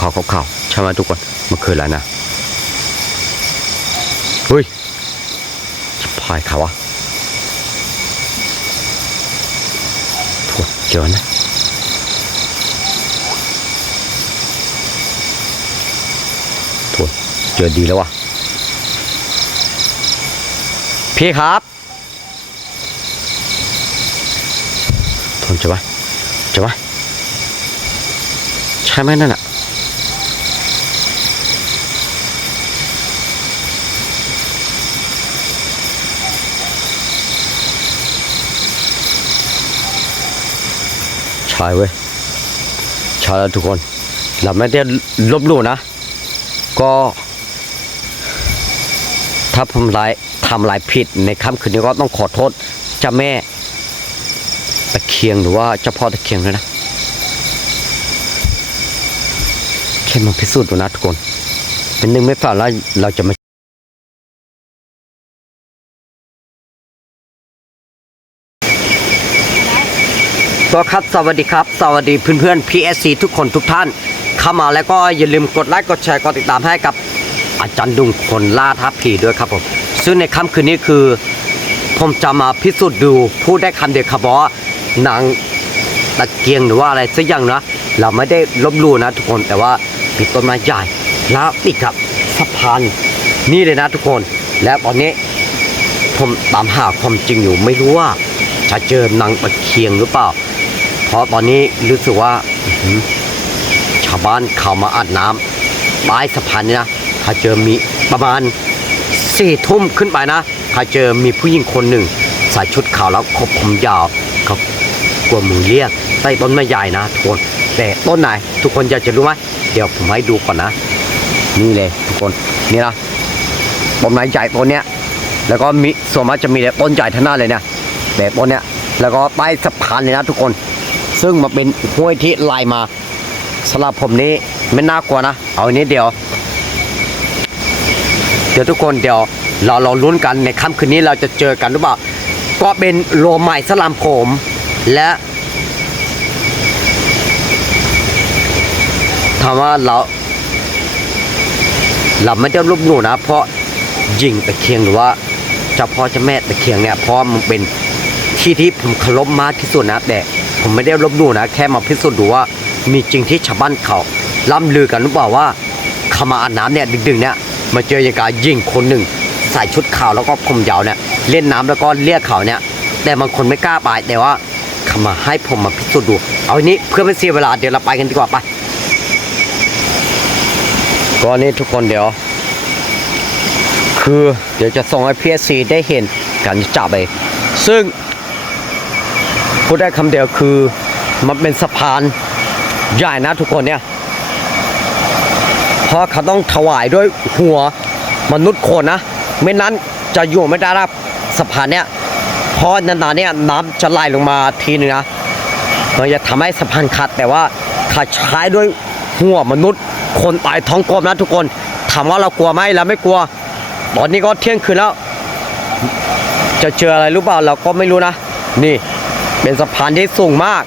ขาวๆขาวใช่ไหมทุกคนมันคืออะไรนะเฮ้ยชิบหายขาวะทุกคนเจอนะทุกคนเจอดีแล้ววะพี่ครับทนจะไหมจะไหมใช่ไหมนั่นอะ ใช่เว้ยช่แล้วทุกคนเราไม่ได้ลบลู่นะ ก็ ถ้าผมร้ายทำลายผิดในค่ำคืนนี้ก็ต้องขอโทษเจ้าแม่ตะเคียงหรือว่าเจ้าพ่อตะเคียงด้วยนะแค่มาพิสูจน์ดูนะทุกคน เป็นหนึ่งไม่ฝันแล้วเราจะมา ตัวครับสวัสดีครับ สวัสดีเพื่อนๆ PSC ทุกคนทุกท่าน เข้ามาแล้วก็อย่าลืมกดไลค์กดแชร์กดติดตามให้กับอาจารย์ดุงคนล่าทัพผีด้วยครับผมซึ่งในค่ำคืนนี้คือ ผมจะมาพิสูจน์ดูพูดได้คำเดียวครับบอกว่านางตะเกียงหรือว่าอะไรสักอย่างนะ เราไม่ได้ลบลู่นะทุกคนแต่ว่ามีต้นไม้ใหญ่แล้วติดกับสะพานนี่เลยนะทุกคน และตอนนี้ผมตามหาความจริงอยู่ไม่รู้ว่าจะเจอนางตะเคียงหรือเปล่า เพราะตอนนี้รู้สึกว่าชาวบ้านเขามาอาบน้ำใต้สะพานนี่นะเขาเจอมีประมาณสี่ทุ่มขึ้นไปนะเขาเจอมีผู้หญิงคนหนึ่งใส่ชุดขาวแล้วขบผมยาวเขากลัวมือเรียกใต้ต้นไม้ใหญ่นะทุกคนแต่ต้นไหน ทุกคนอยากจะรู้ไหมเดี๋ยวผมให้ดูก่อนนะ นี่เลยทุกคนนี่นะต้นไม้ใหญ่ต้นเนี้ยแล้วก็มีส่วนมากจะมีแต่ต้นใหญ่ทั้งนั้นเลยเนี่ยแต่ต้นเนี้ยแล้วก็ใต้สะพานเลยนะทุกคน ซึ่งมันเป็นห้วยที่ไหลมาสำหรับผมนี้ไม่น่ากลัวนะ เอาอันนี้เดี๋ยว เดี๋ยวทุกคนเดี๋ยวเราเราลุ้นกันในค่ำคืนนี้เราจะเจอกันหรือเปล่า ก็เป็นโรวมใหม่สลามผมและถามว่าเราเราไม่ได้ลบหลู่นะ เพราะยิงตะเคียงหรือว่าเจ้าพ่อเจ้าแม่ตะเคียงเนี่ยเพราะมันเป็นที่ที่ผมเคารพมากที่สุดนะแต่ ผมไม่ได้ลบหลู่นะ แค่มาพิสูจน์ดูว่ามีจริงที่ชาวบ้านเขาล่ำลือกันหรือเปล่าว่าเขามาอาบน้ำเนี่ยดึกๆเนี่ยมาเจออย่างการยิงคนหนึ่งใส่ชุดขาวแล้วก็ผมยาวเนี่ยเล่นน้ำแล้วก็เรียกเขาเนี่ย แต่บางคนไม่กล้าไปแต่ว่าเขามาให้ผมมาพิสูจน์ดู เอาอันนี้เพื่อไม่เสียเวลาเดี๋ยวเราไปกันดีกว่าไปก็นี่ทุกคนเดี๋ยว คือเดี๋ยวจะส่งให้พีเอซีได้เห็นการจับไปซึ่ง พูดได้คำเดียวคือมันเป็นสะพานใหญ่นะทุกคนเนี่ย เพราะเขาต้องถวายด้วยหัวมนุษย์คนนะ ไม่นั้นจะอยู่ไม่ได้รับสะพานเนี่ยเพราะนานๆเนี่ยน้ำจะไหลลงมาทีนึงนะมันจะทำให้สะพานขาดแต่ว่าเขาใช้ด้วยหัวมนุษย์ คนตายท้องกลมนะทุกคนถามว่าเรากลัวไหมเราไม่กลัว ตอนนี้ก็เที่ยงคืนแล้ว จะเจออะไรรือเปล่าเราก็ไม่รู้นะ นี่ เป็นสะพานที่สูงมาก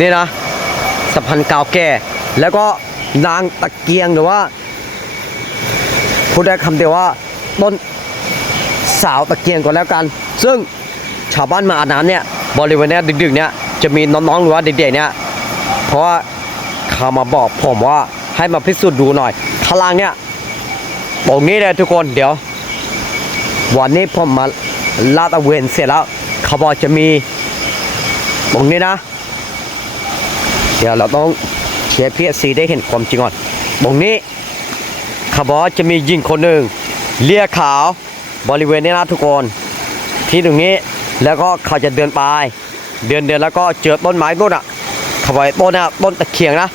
นี่นะสะพานเก่าแก่ แล้วก็นางตะเกียงหรือว่าพูดได้คำเดียวว่าต้นสาวตะเกียงก่อนแล้วกัน ซึ่งชาวบ้านมาอาบน้ำเนี่ยบริเวณนี้ดึกๆเนี่ยจะมีน้องๆหรือว่าเด็กๆเนี่ยเพราะว่าเขามาบอกผมว่าให้มาพิสูจน์ดูหน่อยข้างล่างเนี่ยตรงนี้เลยทุกคนเดี๋ยว วันนี้ผมมาลาดตะเวนเสร็จแล้ว เขาบอกจะมีตรงนี้นะ เดี๋ยวเราต้องเชียร์พีเอซีได้เห็นความจริงก่อนตรงนี้เขาบอกจะมียิงคนหนึ่งเลียขาวบริเวณนี้นะทุกคน ที่ตรงนี้แล้วก็เขาจะเดินไป เดินเดินแล้วก็เจอต้นไม้ต้นอะเขาบอกต้นน่ะต้นตะเคียงนะ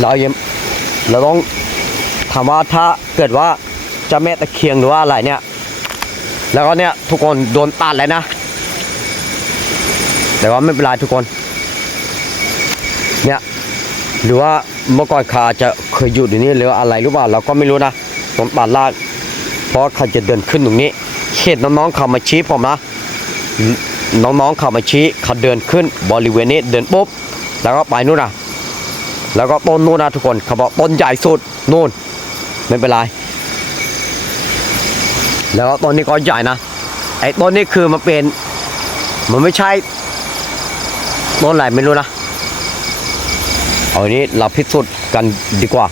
เรายังเราต้องถามว่าถ้าเกิดว่าจะแม่ตะเคียงหรือว่าอะไรเนี่ย แล้วก็เนี่ยทุกคนโดนตัดเลยนะ แต่ว่าไม่เป็นไรทุกคน เนี่ยหรือว่าเมื่อก่อนขาจะเคยอยู่ที่นี่หรืออะไรหรือเปล่าเราก็ไม่รู้นะผมตัดลากเพราะขาจะเดินขึ้นตรงนี้เห็นน้องๆเขามาชี้ผมนะน้องๆเขามาชี้เขาเดินขึ้นบริเวณนี้เดินปุ๊บแล้วก็ไปนู่นนะแล้วก็ต้นนู้นนะทุกคนเขาบอกต้นใหญ่สุดนู่นไม่เป็นไรแล้วต้นนี้ก็ใหญ่นะไอ้ต้นนี้คือมันเป็นมันไม่ใช่ ต้นอะไรไม่รู้นะ เอาอันนี้เราพิสูจน์กันดีกว่า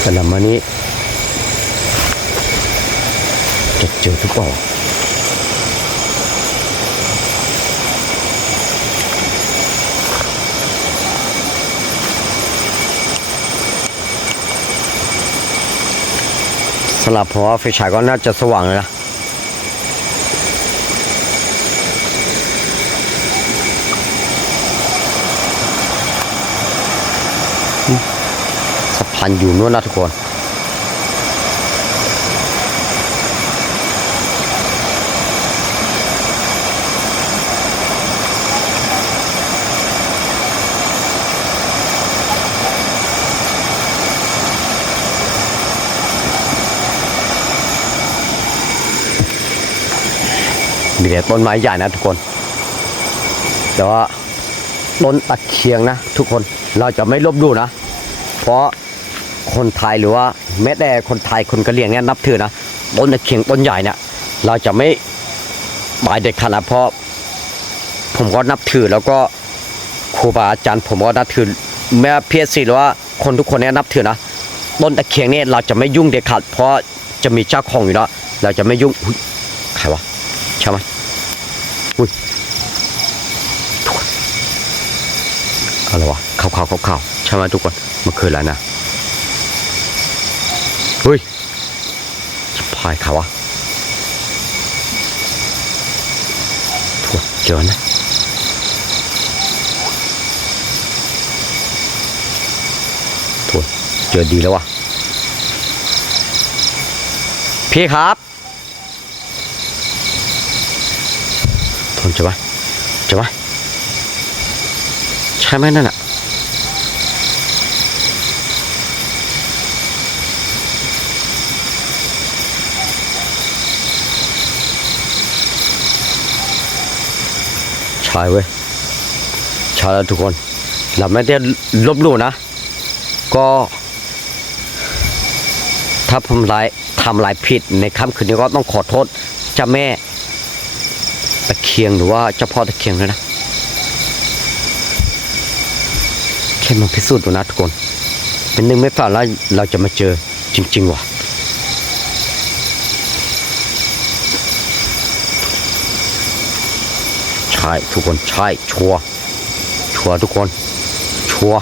แต่ละมานี้จะเจอทุกเปล่า สำหรับเพราะว่าไฟฉายก็น่าจะสว่างเลยนะสะพานอยู่นู่นนะทุกคน มีแต่ต้นไม้ใหญ่นะทุกคน แต่ว่าต้นตะเคียงนะ ทุกคนเราจะไม่ลบดูนะ เพราะคนไทยหรือว่าแม้แต่คนไทยคนกะเหรี่ยงเนี่ยนับถือนะต้นตะเคียงต้นใหญ่เนี่ยเราจะไม่บายเด็ดขาดนะเพราะผมก็นับถือแล้วก็ครูบาอาจารย์ผมก็นับถือแม้เพียรสิหรือว่าคนทุกคนเนี่ยนับถือนะต้นตะเคียงเนี่ยเราจะไม่ยุ่งเด็ดขาดเพราะจะมีเจ้าของอยู่แล้วเราจะไม่ยุ่งใครวะใช่ไหม อุ้ยทุกคนอะไรวะข่าวข่าวขาวขาวใช่ไหมทุกคนมันคืออะไรนะเฮ้ยจะพายเขาวะถั่วเจอนะถั่วเจอดีแล้ววะพี่ครับ ทนจะไหมจะใช่ไหมนั่นอะใช่เว้ยใช่แล้วทุกคนเราไม่ได้ลบหลู่นะ ก็ ถ้าผมร้ายทำลายผิดในค่ำคืนนี้ก็ต้องขอโทษเจ้าแม่ ตะเคียงหรือว่าเจ้าพ่อตะเคียงด้วยนะแค่มาพิสูจน์ดูนะทุกคน เป็นหนึ่งไม่ฝันแล้วเราจะมาเจอจริง ๆ ว่ะใช่ทุกคนใช่ชัวชัวทุกคน ชัว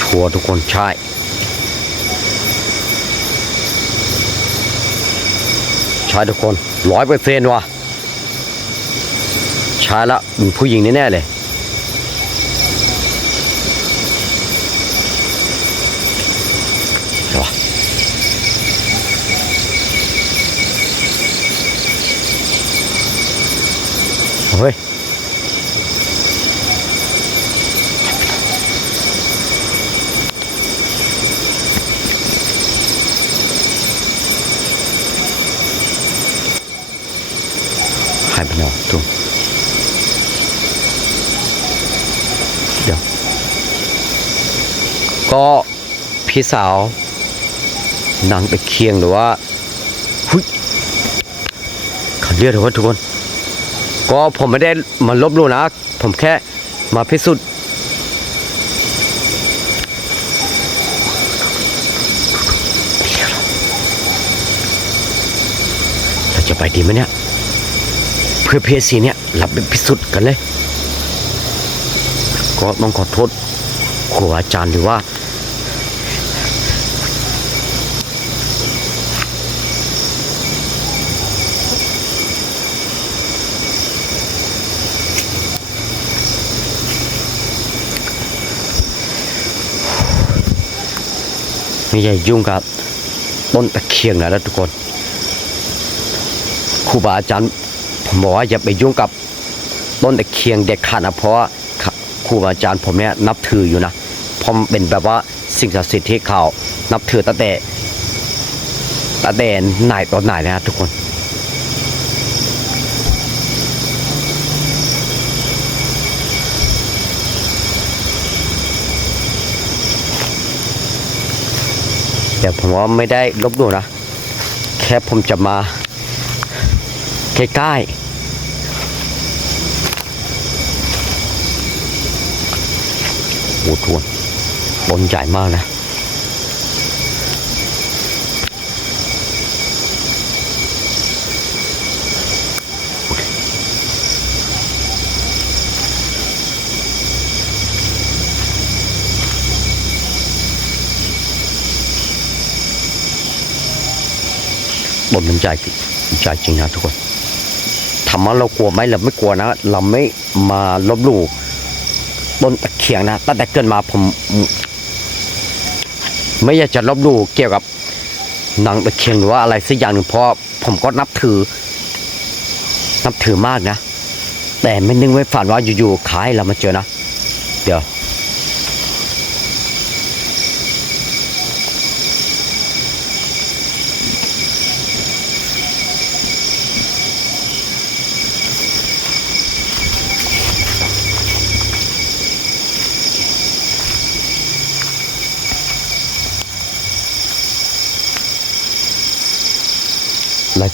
ชัวทุกคนใช่ ช่ทุกคนร้อยเปอร์เซ็นต์ว่ะใช่ละผู้หญิงแน่ๆเลยเดี๋ยววะ เฮ้ย หายไปไหนวทุกเดี๋ยว ก็พี่สาวนางไปเคียงหรือว่าหุยเขาเรียกเถอะว่าทุกคน ก็ผมไม่ได้มาลบลู่นะ ผมแค่มาพิสูจน์เราจะไปดีไหมเนี่ย เพื่อเพยสีเนี่ยเราไปพิสูจน์กันเลย ก็ต้องขอโทษครูอาจารย์หรือว่า ไม่ใช่ยุ่งกับต้นตะเคียงนะทุกคนครูบาอาจารย์ บอกว่าอย่าไปยุ่งกับต้นตะเคียงเด็กขาดนะเพราะครูบาอาจารย์ผมเนี่ยนับถืออยู่นะเพราะมันเป็นแบบว่าสิ่งศักดิ์สิทธิ์ที่เขานับถือตั้งแต่ตั้งแต่ไหนตอนไหนนะทุกคนแต่ผมว่าไม่ได้ลบหลู่นะ แค่ผมจะมาใกล้ๆ โอ้ทวนบนใหญ่มากนะ บนมันใหญ่ใหญ่จริงนะทุกคนถามว่าเรากลัวไหมเราไม่กลัวนะ เราไม่มาลบหลู่ ต้นตะเคียงนะตั้งแต่เกิดมาผมไม่อยากจะลบดูเกี่ยวกับหนังตะเคียงหรือว่าอะไรสักอย่างหนึ่งเพราะผมก็นับถือ นับถือมากนะ แต่ไม่นึกไม่ฝันว่าอยู่ๆขายเรามาเจอนะ เดี๋ยว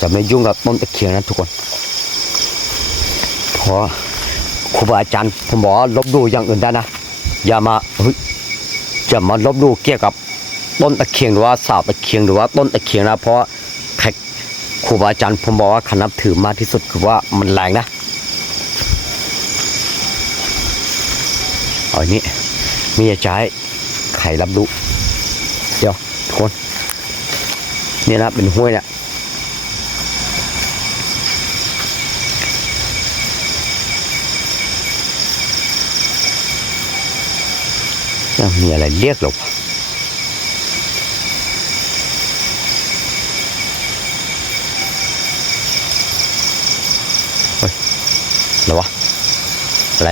จะไม่ยุ่งกับต้นตะเคียนนะทุกคนเพราะครูบาอาจารย์ผมบอกว่าลบดูอย่างอื่นได้นะ อย่ามาเฮ้ยจะมาลบดูเกี่ยวกับต้นตะเคียนหรือว่าสาวตะเคียนหรือว่าต้นตะเคียนนะเพราะใครครูบาอาจารย์ผมบอกว่าขนับถือมากที่สุดคือว่ามันแรงนะอันนี้มีจะใช้ไข่รับรู้เดี๋ยวทุกคนนี่นะเป็นห้วยเนี่ย มีอะไรเรียกเราวะเฮ้ยอะไรวะอะไร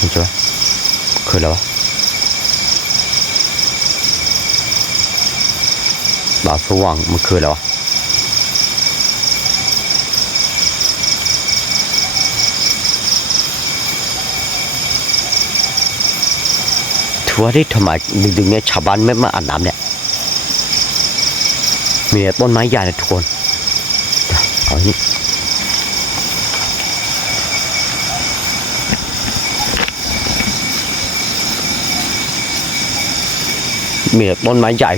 นี่ใช่ไหมคืออะไรวะดาวสว่างมันคืออะไรวะ ว่าที่ทำไมดึงๆเนี่ยชาวบ้านไม่มาอาบน้ำเนี่ย มีแต่ต้นไม้ใหญ่นะทุกคนเอาอนี้มีแต่ต้นไม้ใหญ่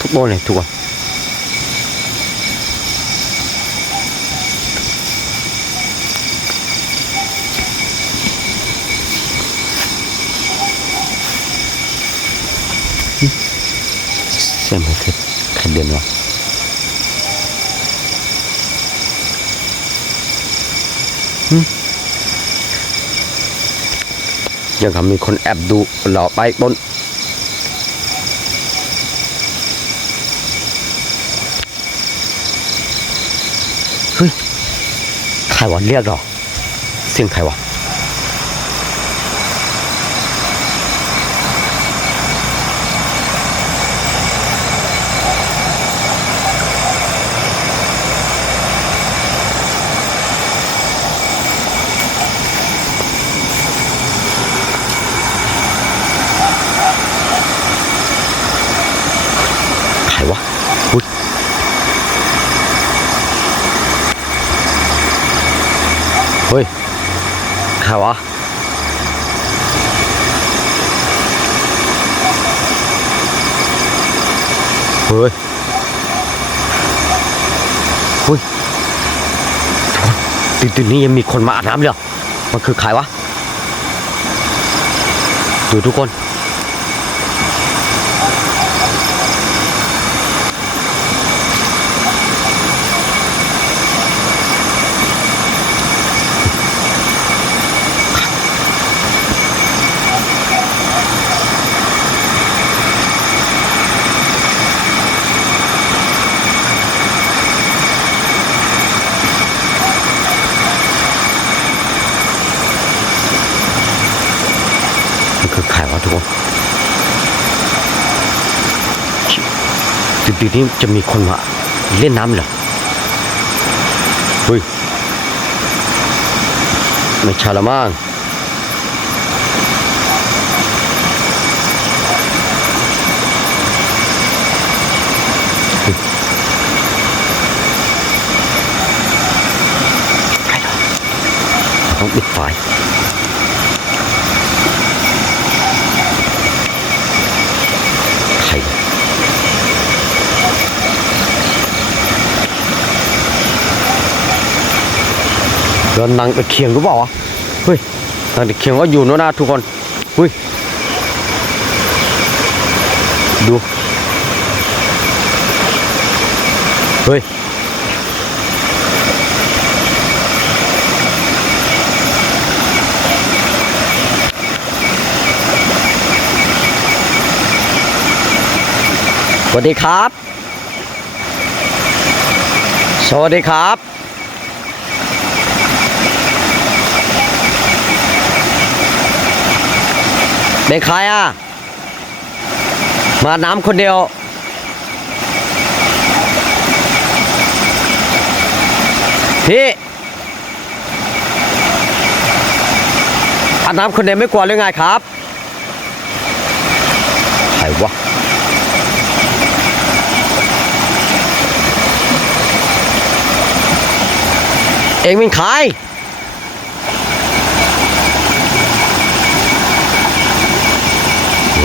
ทุกต้นเลยทุกคนเสียงมันคือใครเดินวะหึ ยังกับมีคนแอบดูหล่อไปบนเฮ้ยใครวะเรียกหรอเสียงใครวะ อุ๊ยเฮ้ยใครวะเฮ้ยเฮ้ยตื่นตื่นนี่ยังมีคนมาอาบน้ำเลยมันคือใครวะดูทุกคน เคือใครวะทุกคน จุดนี้จะมีคนมาเล่นน้ำเหรอเฮ้ยไม่ใช่ละมั้งเหรอต้องปิดไฟ ใคร เดินนางตะเคียงรือเปล่าวะเฮ้ยนางตะเคียงก็อยู่โน่นนะทุกคนเฮ้ยดูเฮ้ยสวัสดีครับ สวัสดีครับ เป็นใครอะ มาน้ำคนเดียวพี่อาบน้ำคนเดียวไม่กลัวหรือไงครับใครวะเองเป็นใคร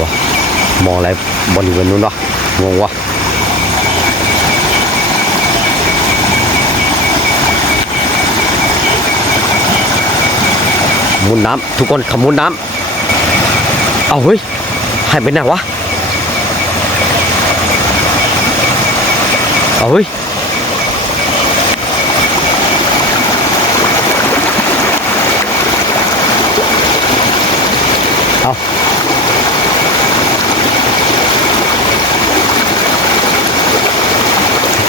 วะ มองอะไรบริเวณนู้นวะงงวะมุนน้ำทุกคนขมุนน้ำเอาเฮ้ยหายไปไหนวะเอาเฮ้ย เอา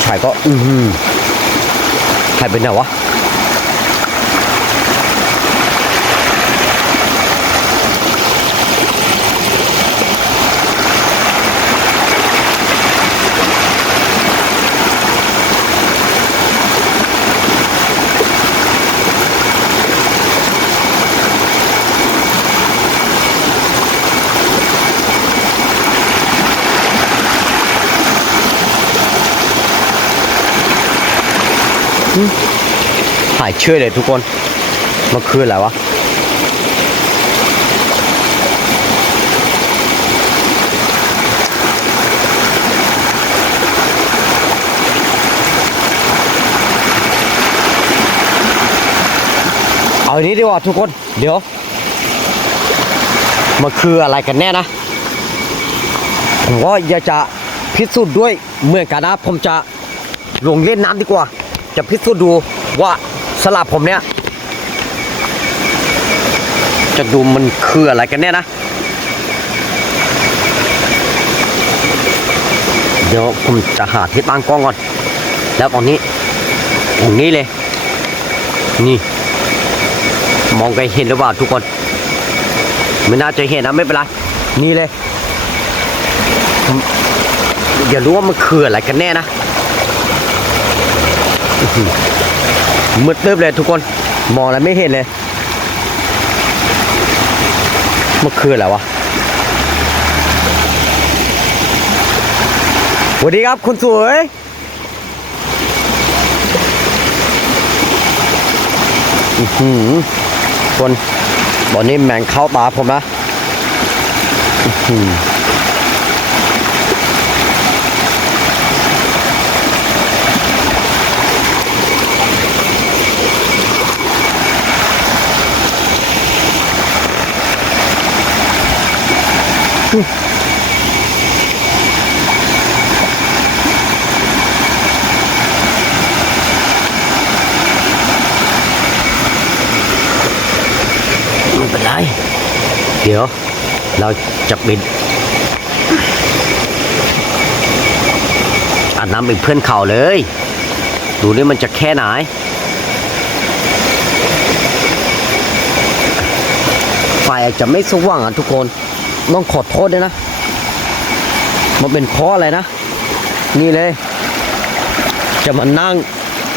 ชายก็ อือหือหายไปไหนวะ หายเชื่อเลยทุกคนมันคืออะไรวะเอาอันนี้ดีกว่าทุกคน เดี๋ยว มันคืออะไรกันแน่นะผมก็อยากจะพิสูจน์ด้วยเหมือนกันนะ ผมจะลงเล่นน้ำดีกว่า จะพิสูจน์ดูว่าสลับผมเนี่ย จะดูมันคืออะไรกันแน่นะ เดี๋ยวผมจะหาที่ตั้งกล้องก่อน แล้วตอนนี้ตรงนี้เลย นี่ มองไปเห็นหรือเปล่าทุกคน ไม่น่าจะเห็นนะไม่เป็นไร นี่เลยอย่ารู้ว่ามันคืออะไรกันแน่นะ มืดตึ๊บเลยทุกคนมองแล้วไม่เห็นเลยมันคืออะไรวะสวัสดีครับคุณสวยอือหือคนบอนนี้แมงเข้าตาผมนะอื้อหือไม่เป็นไร เดี๋ยว เราจะบินอาบน้ำเป็นเพื่อนเข่าเลย ดูนี่มันจะแค่ไหนไฟอาจจะไม่สว่างอะทุกคน ต้องขอโทษด้วยนะ มันเป็นเพราะอะไรนะ นี่เลย จะมานั่ง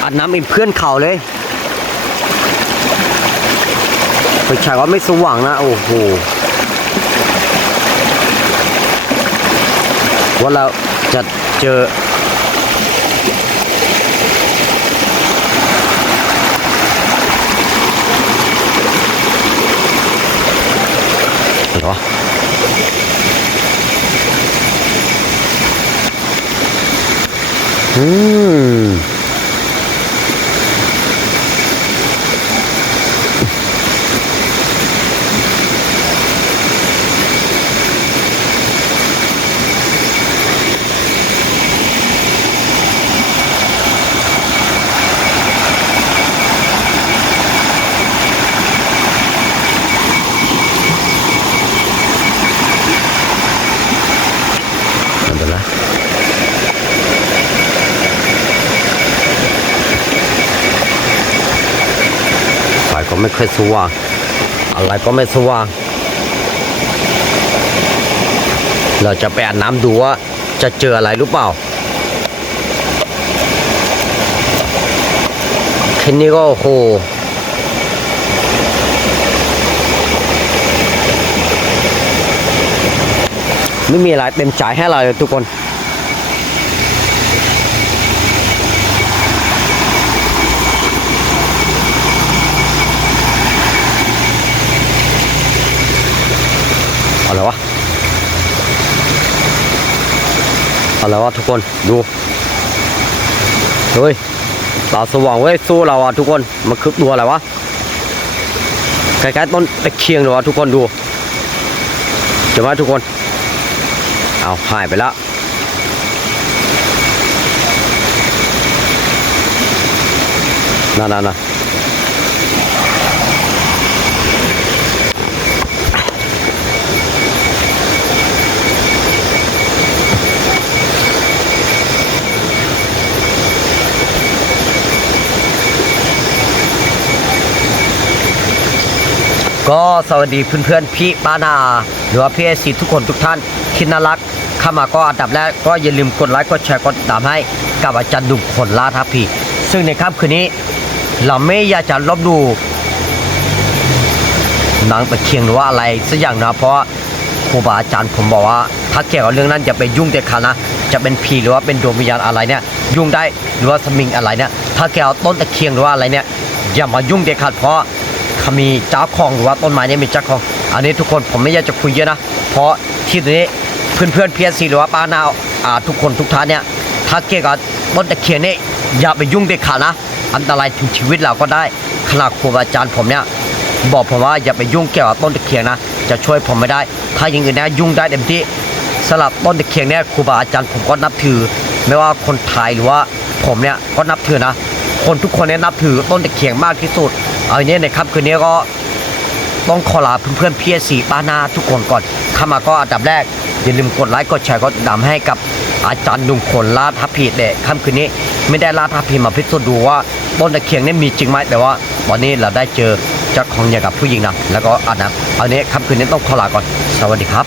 อาบน้ำเป็นเพื่อนเข่าเลยไปฉายว่าไม่สว่างนะ โอ้โห ว่าเราจะเจอ เหรออืม ไม่เป็นไร ไม่ค่อยสว่าง อะไรก็ไม่สว่าง เราจะไปอาบน้ำดูว่าจะเจออะไรหรือเปล่าแค่นี้ก็โอ้โหไม่มีอะไรเต็มใจให้เราเลยทุกคน อะไรวะ อะไรวะทุกคนดูเฮ้ยตาสว่างเว้ยสู้เราอะทุกคนมันคือตัวอะไรวะคล้ายๆต้นตะเคียงเลยวะทุกคนดูจอไหมทุกคนเอาหายไปแล้วนั่นนั่ ก็สวัสดีเพื่อนๆพี่ป้านา หรือว่าพี่เอซีทุกคนทุกท่านที่น่ารักเข้ามาก็อันดับแรกก็อย่าลืมกดไลค์กดแชร์กดติดตามให้กับอาจารย์ดุมคนล่าทัพพีซึ่งในค่ำคืนนี้เราไม่อยากจะลบดูนังตะเคียงหรือว่าอะไรสักอย่างนะเพราะครูบาอาจารย์ผมบอกว่า ถ้าเกี่ยวกับเรื่องนั้นอย่าไปยุ่งเด็ดขาดนะ จะเป็นผีหรือว่าเป็นดวงวิญญาณอะไรเนี่ย ยุ่งได้หรือว่าสมิงอะไรเนี่ยถ้าเกี่ยวต้นตะเคียงหรือว่าอะไรเนี่ยอย่ามายุ่งเด็ดขาดเพราะ เขามีเจ้าของหรือว่าต้นไม้เนี่ยมีเจ้าของ อันนี้ทุกคนผมไม่อยากจะคุยเยอะนะ เพราะที่ตรงนี้เพื่อนเพื่อนเพียซีหรือว่าป้านาวอ่าทุกคนทุกท่านเนี่ย ถ้าเกี่ยวกับต้นตะเคียนเนี่ยอย่าไปยุ่งเด็ดขาดนะ อันตรายถึงชีวิตเราก็ได้ขนาดครูบาอาจารย์ผมเนี่ยบอกผมว่าอย่าไปยุ่งเกี่ยวกับต้นตะเคียนนะ จะช่วยผมไม่ได้ ถ้าอย่างอื่นนะยุ่งได้เต็มที่สำหรับต้นตะเคียนเนี่ยครูบาอาจารย์ผมก็นับถือ ไม่ว่าคนไทยหรือว่าผมเนี่ยก็นับถือนะ คนทุกคนเนี่ยนับถือต้นตะเคียนมากที่สุด เอาอย่างนี้ในค่ำคืนนี้ก็ต้องขอลาเพื่อนๆพีเอสีป้านาทุกคนก่อนเข้ามาก็อันดับแรก อย่าลืมกดไลค์กดแชร์กดดตามให้กับอาจารย์ดุงคนลาทัพพีเดะค่ำคืนนี้ ไม่ได้ลาทัพพีมาพิสูจน์ดูว่าต้นตะเคียนนี่มีจริงไหมแต่ว่าวันนี้เราได้เจอเจ้าของอย่างกับผู้หญิงนะแล้วก็อันนะเอาเนี้ค่ำคืนนี้ต้องขอลาก่อน สวัสดีครับ